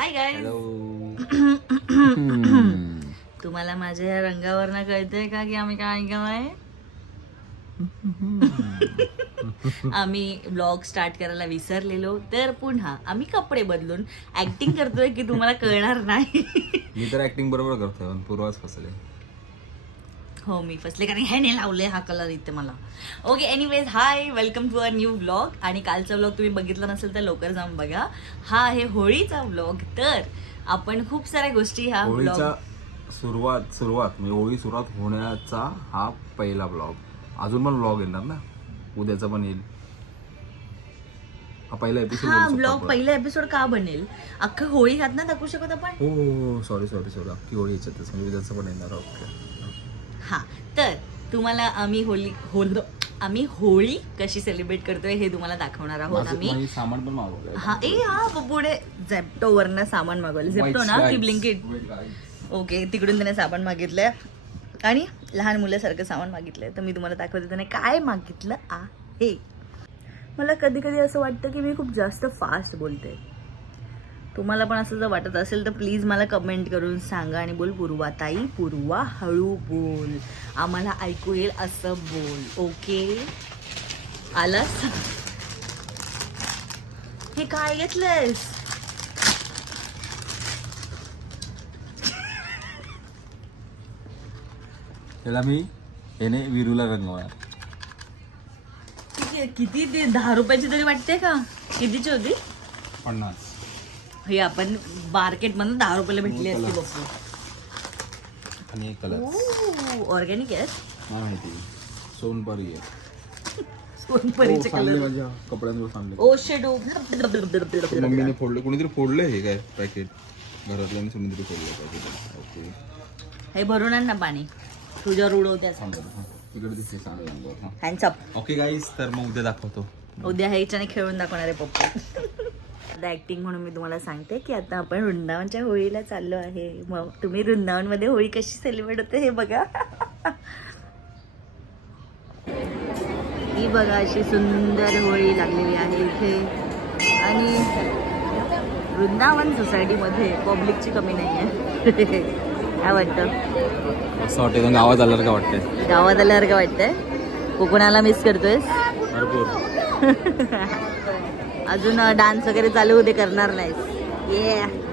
Hi guys. Hello. तुम्हाला माझ्या या रंगावरनं कळतंय का की आम्ही काय ऐकलंय? आम्ही ब्लॉग स्टार्ट करायला विसरलेलो, तर पुन्हा आम्ही कपडे बदलून ऍक्टिंग करतोय की तुम्हाला कळणार नाही. मी तर ऍक्टिंग बरोबर करतोय पण पूर्वाच फसले. हो मी फसले कारण ह्याने लावले हा कलर इथे मला. Okay anyways hi, welcome to our new vlog. आणि कालचा व्लॉग तुम्ही बघितला नसेल तर लवकर जाऊन बघा. हा आहे होळीचा व्लॉग. तर आपण खूप साऱ्या गोष्टी ह्या होळीचा सुरुवात म्हणजे होळी सुरुवात होण्याचा हा पहिला ब्लॉग. अजून पण ब्लॉग येणार ना, उद्याचा पण येईल. हा पहिला एपिसोड. हा ब्लॉग पहिला एपिसोड का बनेल, अख्खं होळी हात ना दाखवू शकत आपण. हो सॉरी अख्खी होळी याच्यातच म्हणजे उद्याचं पण येणार. ओके. हा तर तुम्हाला आम्ही आम्ही होळी कशी सेलिब्रेट करतोय हे तुम्हाला दाखवणार आहोत आम्ही. माझं सामान पण मागवलंय. हा पुढे झेप्टो वरनं सामान मागवलं. झेप्टो ना की ब्लिंकिट. ओके तिकडून त्याने सामान मागितलंय आणि लहान मुलासारखं सामान मागितलंय. तर मी तुम्हाला दाखवते त्याने काय मागितलं आहे. मला कधी कधी असं वाटतं की मी खूप जास्त फास्ट बोलते. तुम्हाला पण असं जर वाटत असेल तर प्लीज मला कमेंट करून सांगा आणि बोल पूर्वा हळू बोल, आम्हाला ऐकू येईल असं बोल. ओके आलास. हे काय घेतलंयस? त्याला मी याने विरूला रंगवणार. किती ते 10 रुपयाची तरी वाटते का? कितीची होती? 50. हे आपण मार्केट मधून 10 रुपयाला भेटली असती बघू. आणि एक कलर ऑर्गॅनिक आहे. नाही माहिती, सोनपरी आहे. सोनपरीचे कलर माझ्या कपड्यांवर सांगले. ओ शेड. मम्मीने फोडलं, कोणीतरी फोडलं हे काय पॅकेट. घरातल्याने कोणीतरी फोडलं पॅकेट. ओके हे भरून आण ना पाणी, तुझ्यावर उडवत्या. तिकडे दिसते सांग. हँडसअप. ओके गाईज, तर मग उद्या दाखवतो. उद्या ह्याच्याने खेळून दाखवणार आहे पप्पा. आता ऍक्टिंग म्हणून मी तुम्हाला सांगते की आता आपण वृंदावनच्या होळीला चाललो आहे. मग तुम्ही वृंदावन मध्ये होळी कशी सेलिब्रेट होते हे बघा. ही बघा अशी सुंदर होळी लागलेली आहे इथे. आणि वृंदावन सोसायटीमध्ये पब्लिकची कमी नाही आहे. काय वाटतं? असं वाटतं गावात आल्यावर का वाटतंय? गावात आल्यावर काय वाटतंय? कोकणाला मिस करतोयस? भरपूर. अजून डान्स वगैरे चालू होते, करणार नाहीस? ये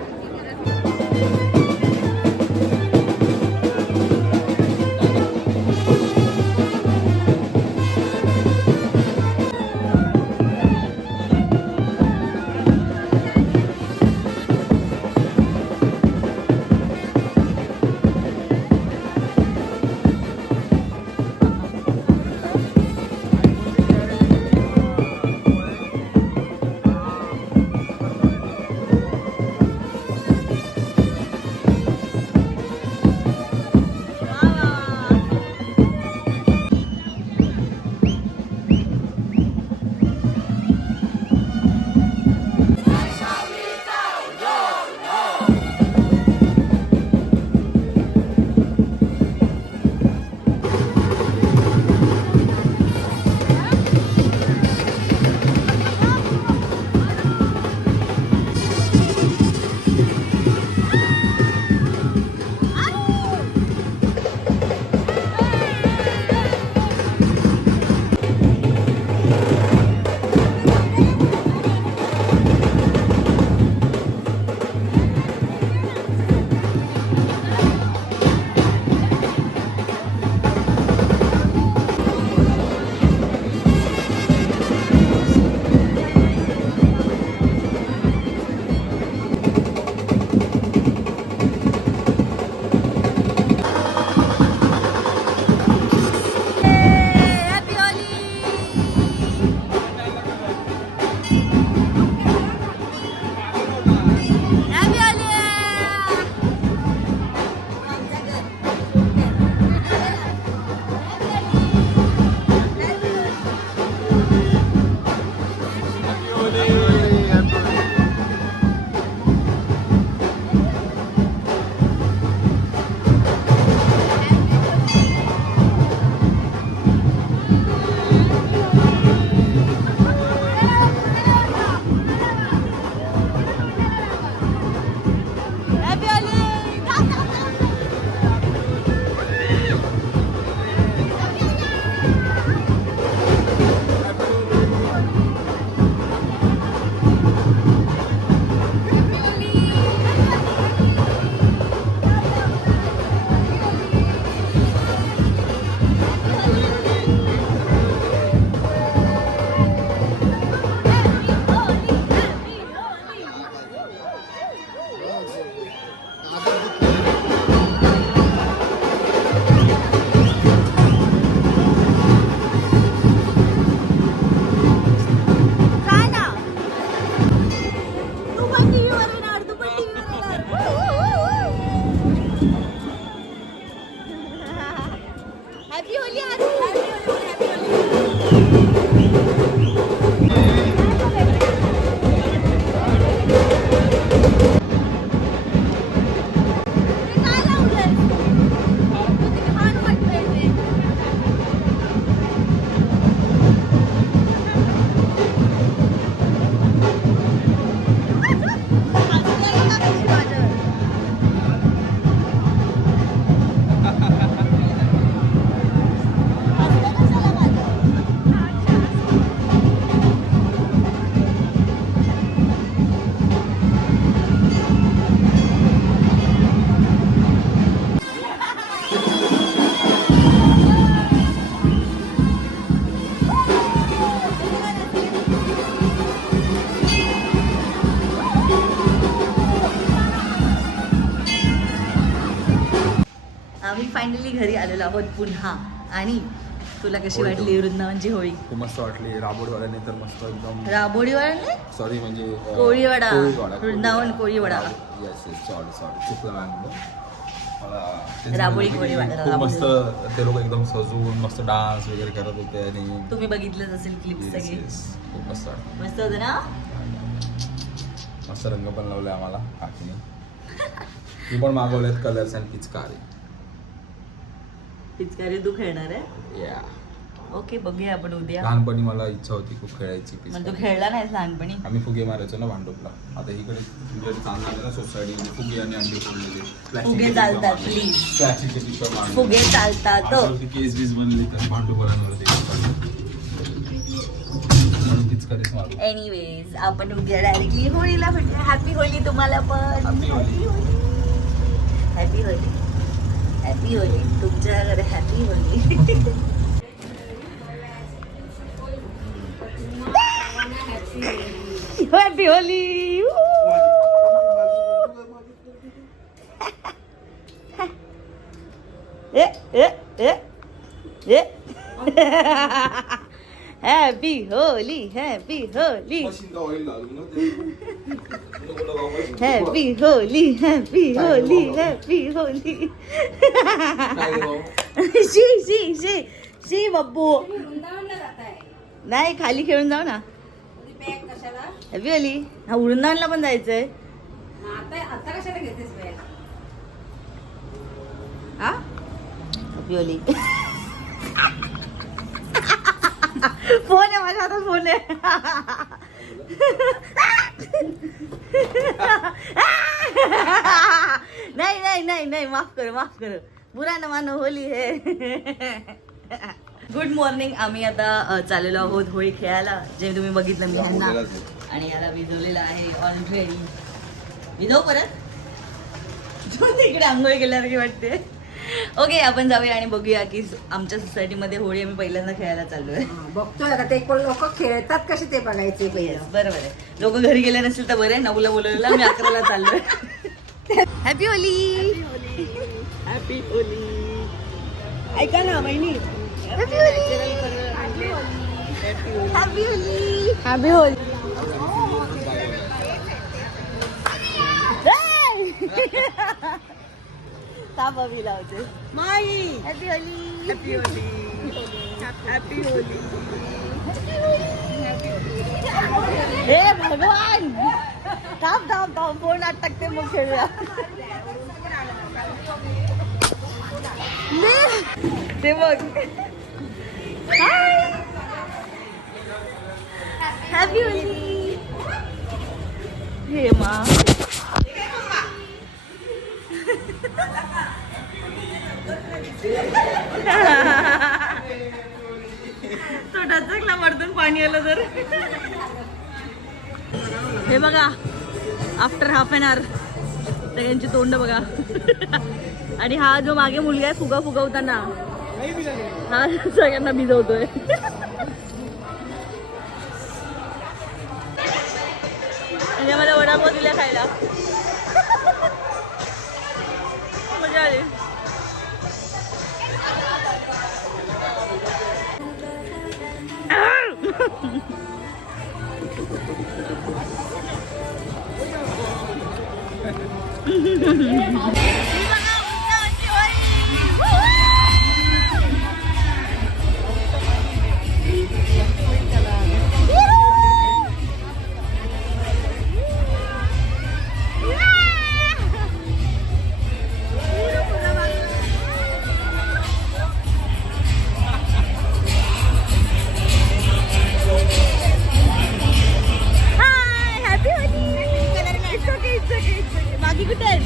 फायनली घरी आलेलो आहोत पुन्हा. आणि तुला कशी होळी वाटली वृंदावनची होळी? खूप मस्त वाटली. राबोडवाल्याने तर मस्त एकदम राबोडीवाडा सॉरी म्हणजे कोळीवाडा. वृंदावन कोळीवाडा. येस सॉरी चुकलं मला. राबोळी कोळीवाडा. खूप मस्त ते लोक एकदम सजवून मस्त डान्स वगैरे करत होते आणि तुम्ही बघितलंच असेल क्लिप सगळी. खूप मस्त वाटलं. मस्त होतं ना. मस्त रंग पण लावले आम्हाला काकीने. मी पण मागवलेत कलर्स आणि पिचकारी. पिचकारी तू खेळणार आहे? या ओके, बघूया आपण उद्या. लहानपणी मला इच्छा होती खूप खेळायची मग तू पिचकारी. खेळला नाहीस लहानपणी? आम्ही फुगे मारायचो ना भांडुपला. आता इकडे तुमच्या चालणार आहे ना सोसायटीमध्ये फुगे आणि अंडे फोडलेले. फुगे चालतात प्लीज. प्लॅस्टिकचे पिशव्या मारले. फुगे चालतात. केस बीस बनले तर भांडुपलांवरती म्हणून पिचकारीच मारू. एनिवेज आपण उद्या डायरेक्टली होळीला भेटूया. हॅपी होळी तुम्हाला पण. Happy Holi. Happy Holi. Happy Holi तुमच्या घरी. हॅपी होळी. हॅपी होळी. ए ए ए ए happy Holi. Happy Holi. Happy Holi. Happy Holi. Happy Holi. शी शी शी शी बब्बू. नाही खाली खेळून जाऊ ना. हॅपी होली. हा वृंदावनला पण जायचंय. हा हॅपी होली. फोन आहे माझ्या हातात. फोन आहे. नाही नाही नाही नाही माफ करो. बुरा न मानो होली है. Good morning. आम्ही आता चाललेलो आहोत होळी खेळायला. जे तुम्ही बघितलं मी ह्यांना आणि याला भिजवलेलं आहे ऑलरेडी. भिजव परत. इकडे आंघोळी केल्यासारखी वाटते. ओके, आपण जाऊया आणि बघूया की आमच्या सोसायटीमध्ये होळी आम्ही पहिल्यांदा खेळायला चाललोय. बघतोय आता ते लोक खेळतात कसे ते बघायचे पहिलं. बरोबर आहे. लोक घरी गेले नसतील तर बरं आहे. 9ला बोलवलेला मी 11ला चाललोय. हॅपी होली. Happy Holy. ऐका ना बहिणी. Happy Holi. Happy Holi. Happy Holy. ताप अभी लावते. माई happy Holi. Happy Holi. Happy Holy. हे भगवान. थांब फोन अटकते मग खेळूया. ते बघ. Happy Holy. हे मा तो डचकला वरतून पाणी आलं तर. हे बघा आफ्टर हाफ एन आवर सगळ्यांची तोंड बघा. आणि हा जो मागे मुलगा आहे फुगा फुगवताना हा सगळ्यांना भिजवतोय. म्हणजे मला वडापाव दिला खायला. मजा आली. बाकी कुठे आहेत?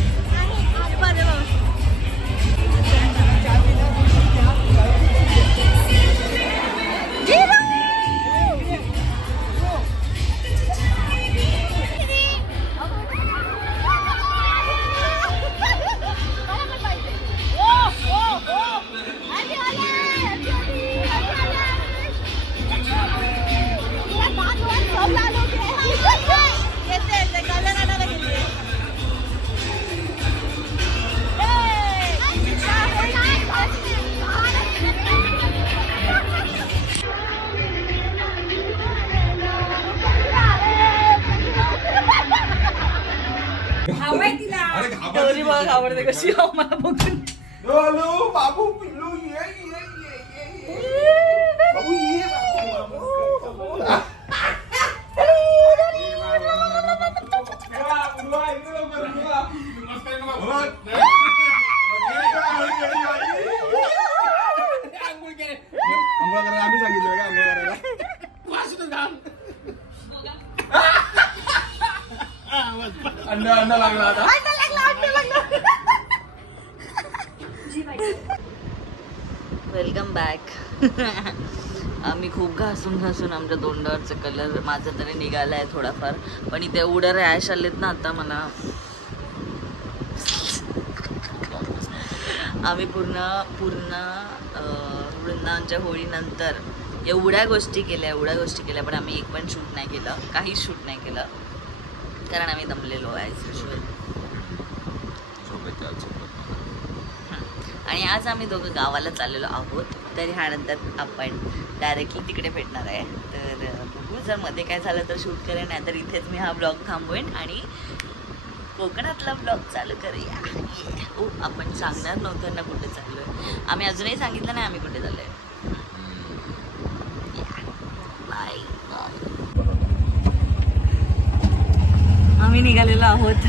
गौरी बघ आवडते कशी मला बघून. बाबू पिल्लू ये बाबू ये आम्ही सांगितलं का आंघोळ करायला अंडा लागला आता. Welcome back. आम्ही खूप घासून आमच्या तोंडावरचा कलर माझा तरी निघाला आहे थोडाफार, पण इथे एवढं रॅश आलेत ना आता मला. आम्ही पूर्ण वृंदावनच्या होळीनंतर एवढ्या गोष्टी केल्या पण आम्ही एक पण शूट नाही केलं, काहीच शूट नाही केलं, कारण आम्ही दमलेलो ॲज युजल. आणि आज आम्ही दोघं गावाला चाललेलो आहोत, तर ह्यानंतर आपण डायरेक्टली तिकडे भेटणार आहे. तर बघू, जर मध्ये काय झालं तर शूट करेन, नाही तर इथेच मी हा ब्लॉग थांबवेन आणि कोकणातला ब्लॉग चालू करूया. आपण सांगणार नव्हतं ना कुठे चाललोय, आम्ही अजूनही सांगितलं नाही आम्ही कुठे चाललोय. बाय. आम्ही निघालेलो आहोत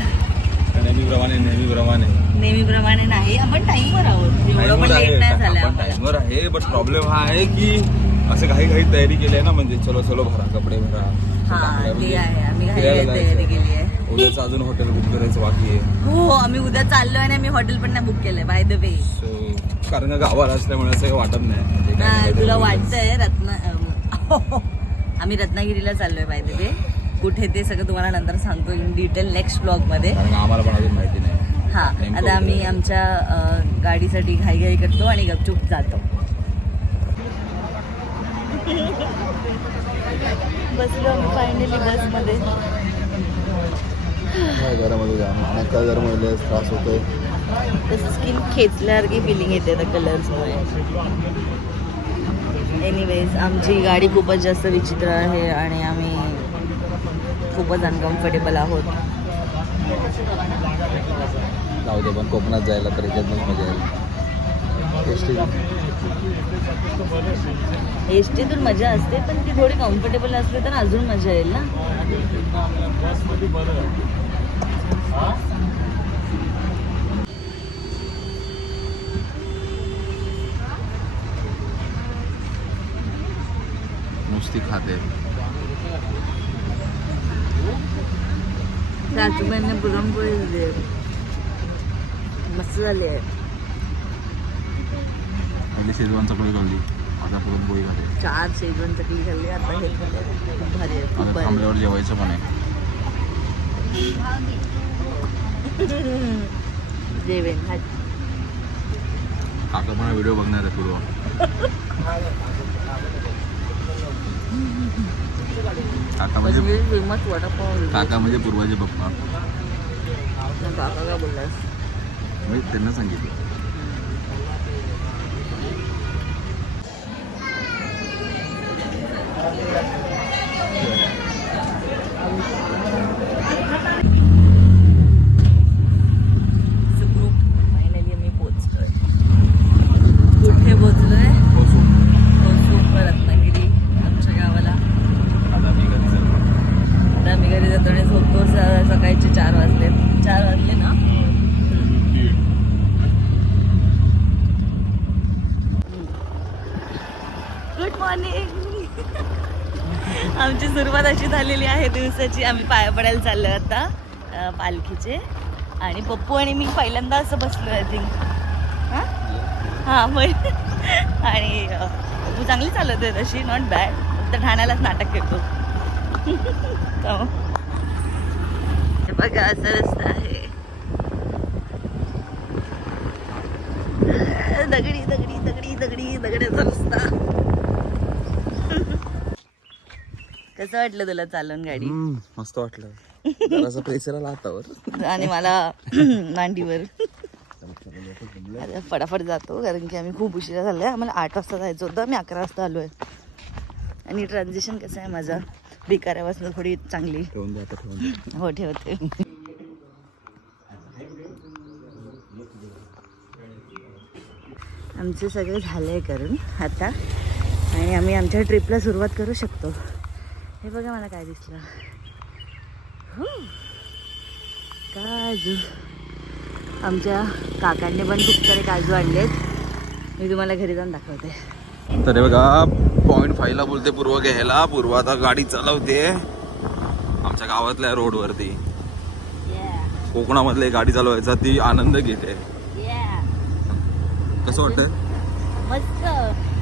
नेहमीप्रमाणे नाही, आपण टाइमवर आहोत, एवढं पण लेट नाही झालं. आपण टाइमवर आहे, बट प्रॉब्लेम हा आहे की असं काही तयारी केली आहे ना, म्हणजे चलो भरा कपडे भरा. हा ते आहे, आम्ही काही तयारी केली आहे. उद्याच अजून हॉटेल बुक करायचं बाकी आहे. हो, आम्ही उद्या चाललोय आणि आम्ही हॉटेल पण नाही बुक केलंय बाय द वे. सो कारण का गावाला असल्यामुळे असं काही वाटत नाही, म्हणजे काय तुला वाटतंय आम्ही रत्नागिरीला चाललोय बाय द वे. कुठे ते सगळं तुम्हाला नंतर सांगतो इन डिटेल नेक्स्ट ब्लॉग मध्ये, कारण आम्हाला पण अजून माहिती नाही. हा, आता आम्ही आमच्या गाडीसाठी घाई करतो आणि गपचूप जातो. बसलो आम्ही फायनली बसमध्ये. घरामध्ये जाणं त्रास होतोय, तसं स्किन खेचल्यासारखी फिलिंग येते त्या कलर्समुळे. एनिवेज, आमची गाडी खूपच जास्त विचित्र आहे आणि आम्ही खूपच अनकम्फर्टेबल आहोत. जाऊ दे, पण कोकणात जायला तर याच्यातूनच मजा येईल. एसटीतून मजा असते, पण ती थोडी कम्फर्टेबल असली तर अजून मजा येईल ना. नुसती खाते. सासूबाईंनी पुरणपोळी दिली, मस्त झाली आहे. पहिली शेजवान चकली खाल्ली, आता पुरणपोळी खाते. 4 शेजवान चकली खाल्ली, आता हे खाल्ली. खूप भारी आहे, खूप भारी. थांबल्यावर जेवायचं पण आहे. जेवेन काका पण व्हिडिओ बघणार आहे पूर्व. फेमस वडापाव. काका म्हणजे पूर्वाचे पप्पा. काका काय बोललास? मी त्यांना सांगितलं. सुखरूप फायनली आम्ही पोहोचलोय. कुठे पोहोचलोय? रत्नागिरी, आमच्या गावाला. आता मी घरी जातो आणि झोपतो. सकाळचे 4 वाजले. 4 वाजले ना. Good morning. आमची सुरुवात अशी झालेली आहे दिवसाची. आम्ही पाया पडायला चाललो आता पालखीचे, आणि पप्पू आणि मी पहिल्यांदा असं बसलो आय थिंक. हां मग. आणि पप्पू चांगली चालवतोय तशी, नॉट बॅड, फक्त ठाण्यालाच नाटक करतो. बघा असं रस्ता आहे. दगडाचा रस्ता. कसं वाटलं तुला चालवून गाडी? मस्त वाटलं. जरासा प्रेशर आला हातावर आणि मला मांडीवर. फटाफट जातो कारण की आम्ही खूप उशिरा झालोय. आम्हाला 8 वाजता जायचं होतं, मी 11 वाजता आलोय. आणि ट्रान्झिशन कसं आहे माझं, भिकाऱ्यापासून थोडी चांगली. ठेवून द्या. हो ठेवते. आमचं सगळं झालं आहे करून आता आणि आम्ही आमच्या ट्रिपला सुरुवात करू शकतो. हे बघा मला काय दिसलं. हो काजू. आमच्या काकांनी पण खूप सारे काजू आणलेत. मी तुम्हाला घरी जाऊन दाखवते. तर हे बघा .5 बोलते पूर्व घ्यायला. पूर्व आता गाडी चालवते आमच्या गावातल्या रोडवरती. कोकणामधली गाडी चालवायचा ती आनंद घेते. कसं वाटतंय? मस्त.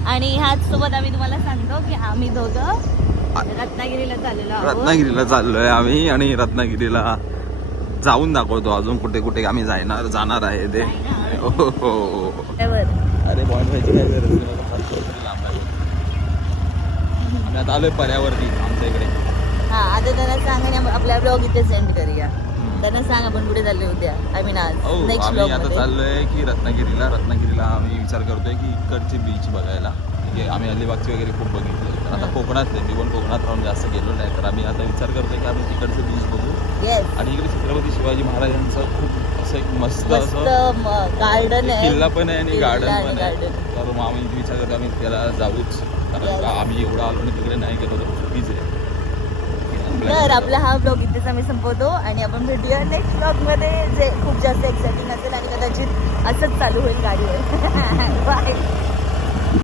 आणि ह्याच सोबत आम्ही तुम्हाला सांगतो की आम्ही दोघं रत्नागिरीला चाललेलो आहोत. रत्नागिरीला चाललोय आम्ही आणि रत्नागिरीला जाऊन दाखवतो अजून कुठे कुठे आम्ही जाणार आहे ते. हो हो. अरे .5ची काय गरज नाही. आम्ही आता आलोय पर्यावरती आमच्या इकडे. हा आता त्यांना सांग आणि आपला ब्लॉग इथे सेंड करूया. त्यांना सांग आपण कुठे चालले उद्या. आय मीन आज नेक्स्ट आम्ही ब्लॉग आता मध्ये. चाललोय की रत्नागिरीला आम्ही विचार करतोय की इकडचे बीच बघायला. म्हणजे आम्ही अलिबागचे वगैरे खूप बघितले. तर आता कोकणातले मी पण कोकणात राहून जास्त गेलो नाही. तर आम्ही आता विचार करतोय की आम्ही तिकडचे बीच बघू. येस. आणि इकडे छत्रपती शिवाजी महाराजांचं खूप असं एक मस्त मस्त असं गार्डन आहे. किल्ला पण आहे आणि गार्डन पण आहे. garden. तर मग आम्ही विचार करतो आम्ही त्याला जाऊच. कारण Yes. का आम्ही एवढं आलो आणि तिकडे नाही गेलो तर चुकीच आहे. तर आपला हा ब्लॉग इथेच आम्ही संपवतो आणि आपण भेटूया नेक्स्ट ब्लॉग मध्ये जे खूप जास्त एक्साइटिंग असेल आणि कदाचित असंच चालू होईल गाडीवर. बाय.